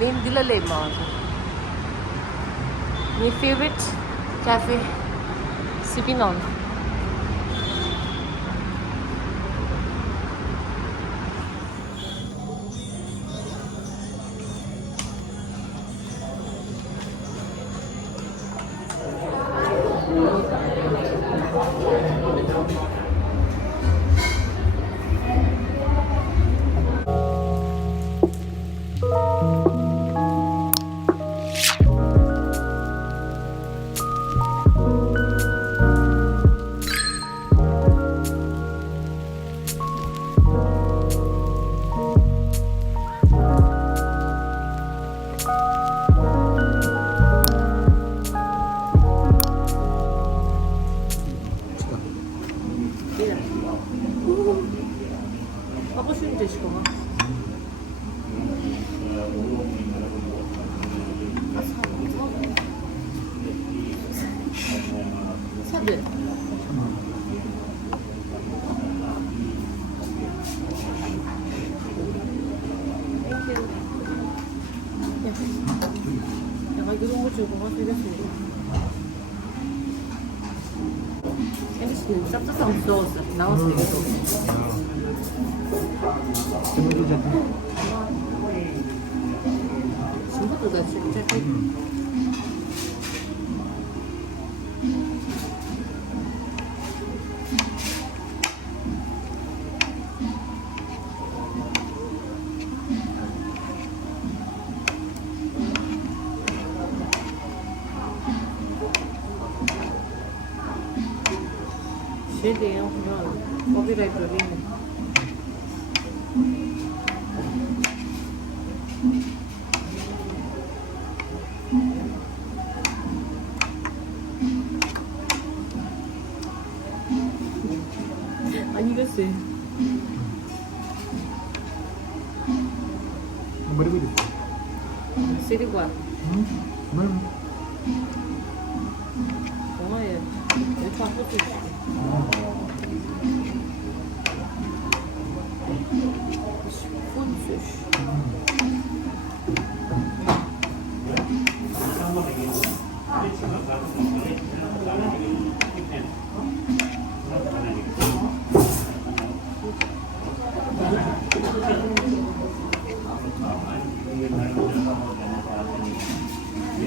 నేను దిల్లలే mağaza. My favorite cafe, sipping on. 하고 싶은 데 있을 거야. 사드. 내가 이런 거 주고 가서 이랬습니다. 캔디스는 쌉싸싸 무서웠어. 나왔어 이거. 친구들과 진짜 şeydeyim kral. O bir ay göreyim. 아니 이거지. Beri beri. Seri gua. Mana? Ona ya. Ne farklı bir şey. Full fish.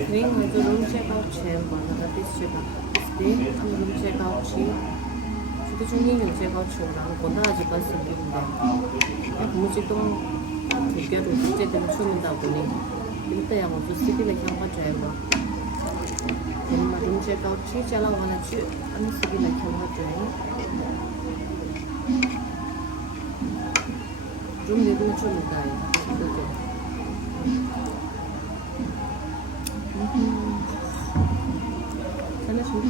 Then the room checkout chair bana this checkout. This room checkout chair. 저도 중요한 checkout chair랑 권하지 봤었는데 무지동 대결을 국제대로 치는다 보니 일단 아무도 시비를 향한 자유가 정말 room checkout chair 잘하거나 치 아니 시비를 향한 자유. 룸 내고 치는다 이거. sana şimdi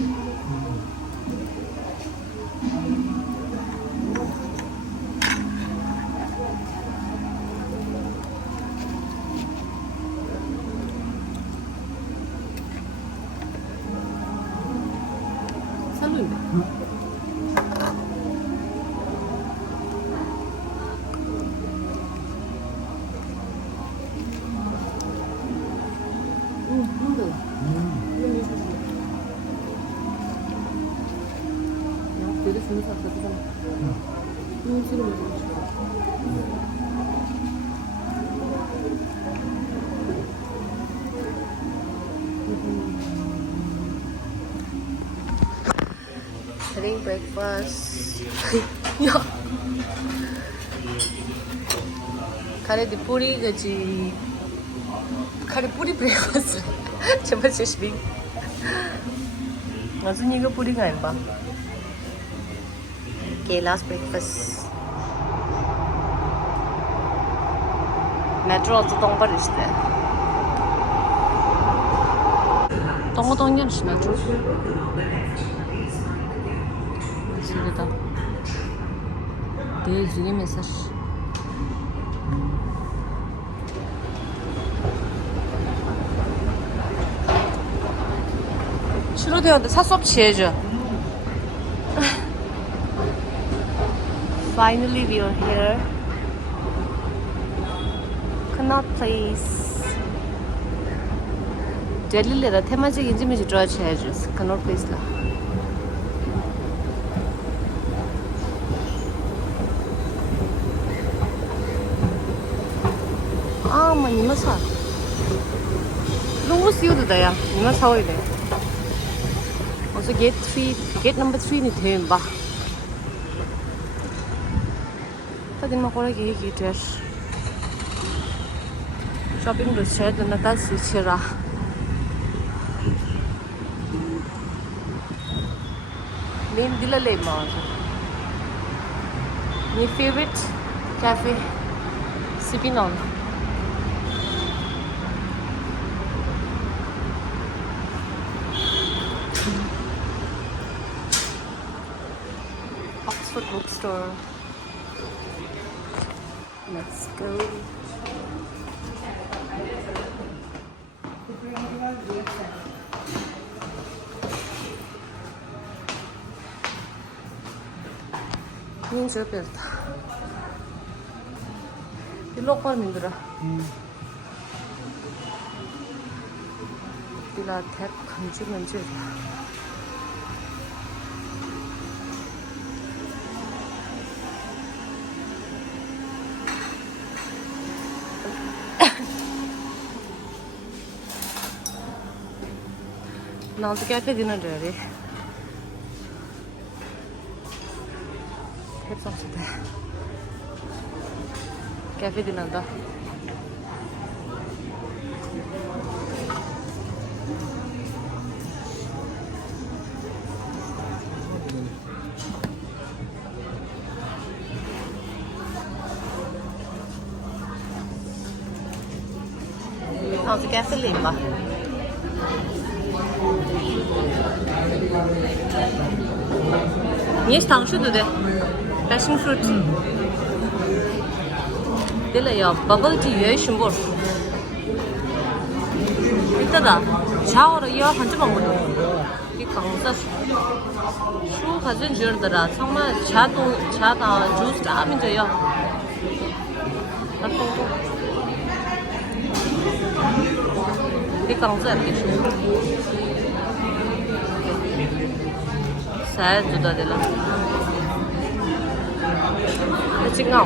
salın Dedi şunu saklasana. Seni mi Having breakfast. 야. 카레디 뿌리 그지. 카레 뿌리 브레이크파스트. 제발 제시빙. 무슨 이거 뿌리가 아니야? Okay, last breakfast. Metro altı tonbar işte. Tongu tongu işte metro. Şurada. Değil mesaj. 출호되었는데 살 수 없이 해줘. Finally we are here. Connaught Place. 델리레다 테마직 인지미지 좋아해야지. 카노 페이스라. 아, 뭐 니마 사. 너무 쉬우다야. 니마 사와야 돼. 어서 gate number 3니 되면 봐. Tadi mau korang gigi ter. Shopping dress saya dan nata si cerah. Main dila le mau. My favorite cafe, sipping on. Oxford bookstore. Let's go. Ninja belta. Dilok par mindra. Dila thep khanchi manchi. Now the cafe dinner ready. Head on today. Cafe dinner da. Now the cafe limba. Есть там что туда? Passion fruit. Дела я bubble tea 왜 신볼? 이따다. 샤워로 이어 한점 먹는 이 강사. 슈 가진 줄더라. 정말 차다 주스 아민 줘요. 나또 이 강사 이렇게. Saya sudah adalah cingau.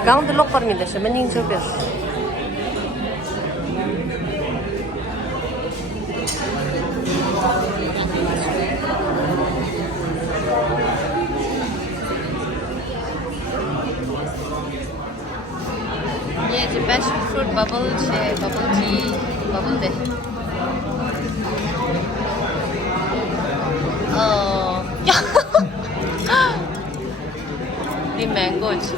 Gang delok perminta semening sopir. Ye the passion fruit bubble tea bubble deh. 이 망고지.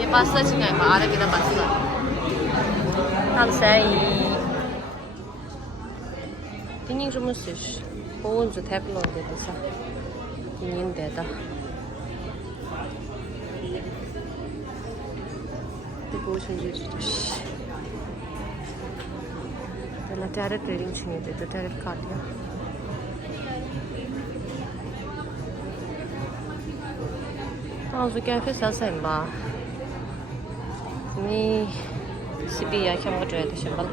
이 파스타 지금 아래비다 파스타. 감사히. 이닝 좀 쓰시. 보온주 태블릿 데서. 이닝 데다. 디보션 주시. 나 direct trading चाहिए थे तो direct काट लिया आज cafe सासें बा नी सिबिया क्या मुझे है तो शंबल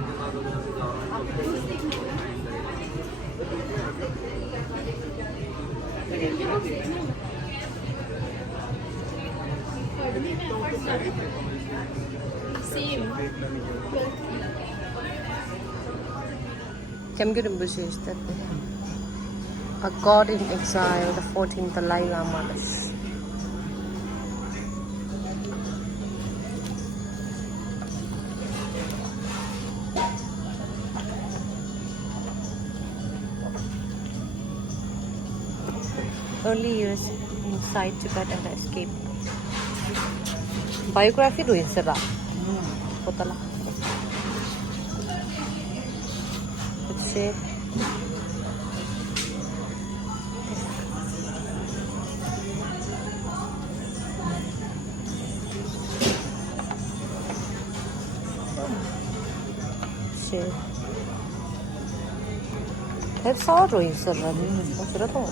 Kemgürün bu şey işte. A God in Exile, the 14th Dalai Lama. Early years inside Tibet and escape. Biography doing sera. Potala. Şey. Hep sağ drawing sera. O sırada o.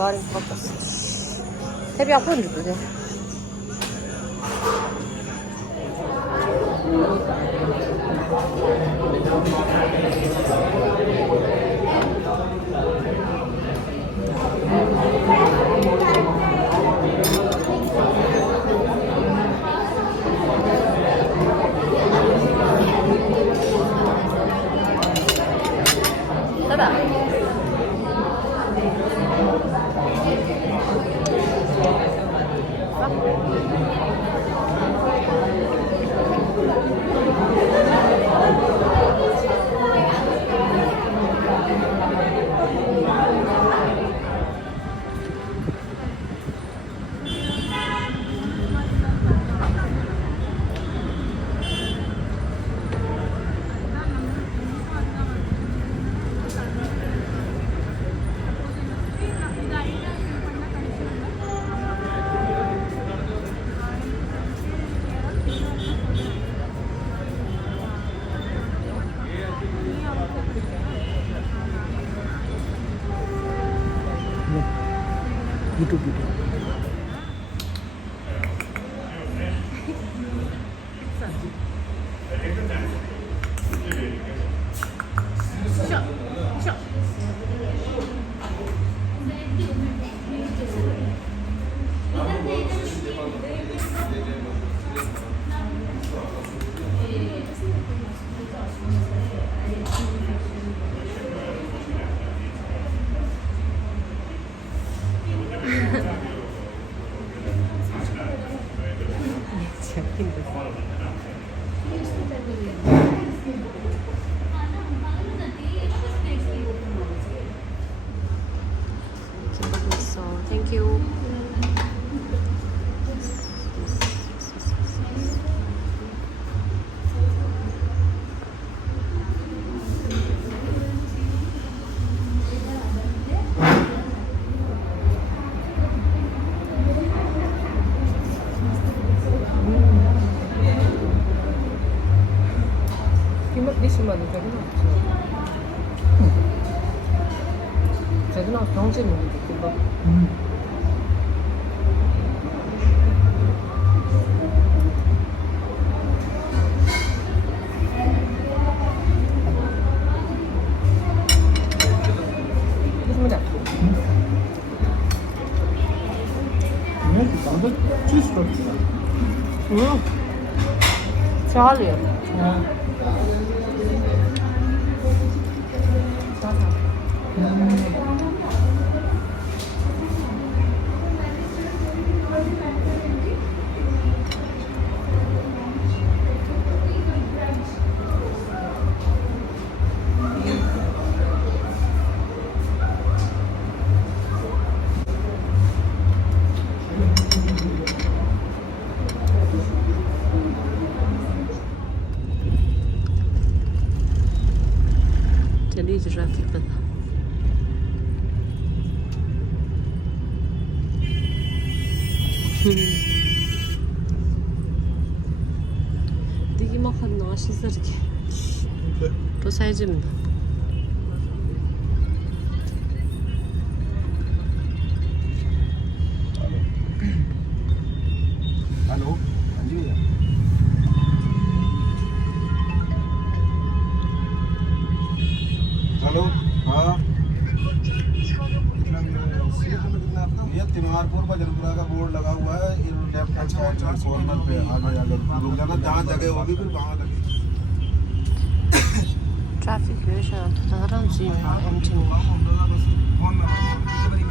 가가린 바꿨어. 태비 앞으로 주세요. 따다. YouTube. 진짜 힘들어. 김밥 있어. 땡큐. 김밥 드시면 되게 없지. 되게 나 병지 있는데 김밥. 드시면 돼. Banget cheese kok. Sekali ya.这里就是这个。 되게 막 하나 시스르게 또 사이즈입니다. Halo, lanjut ya. Halo, हाँ ये तिमारपुर बजरपुरा का board लगा हुआ है left hand side corner पे आगे अगर रुक जाना जहाँ जगह होगी फिर वहाँ लगे ट्रैफिक रेशन 다른 집에 엄청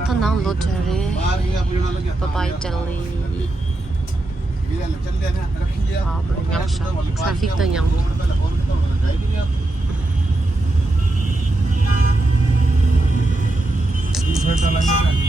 터낭 로테리 바바이 젤리 아 양샤 트래픽 더 양 इधर चला गया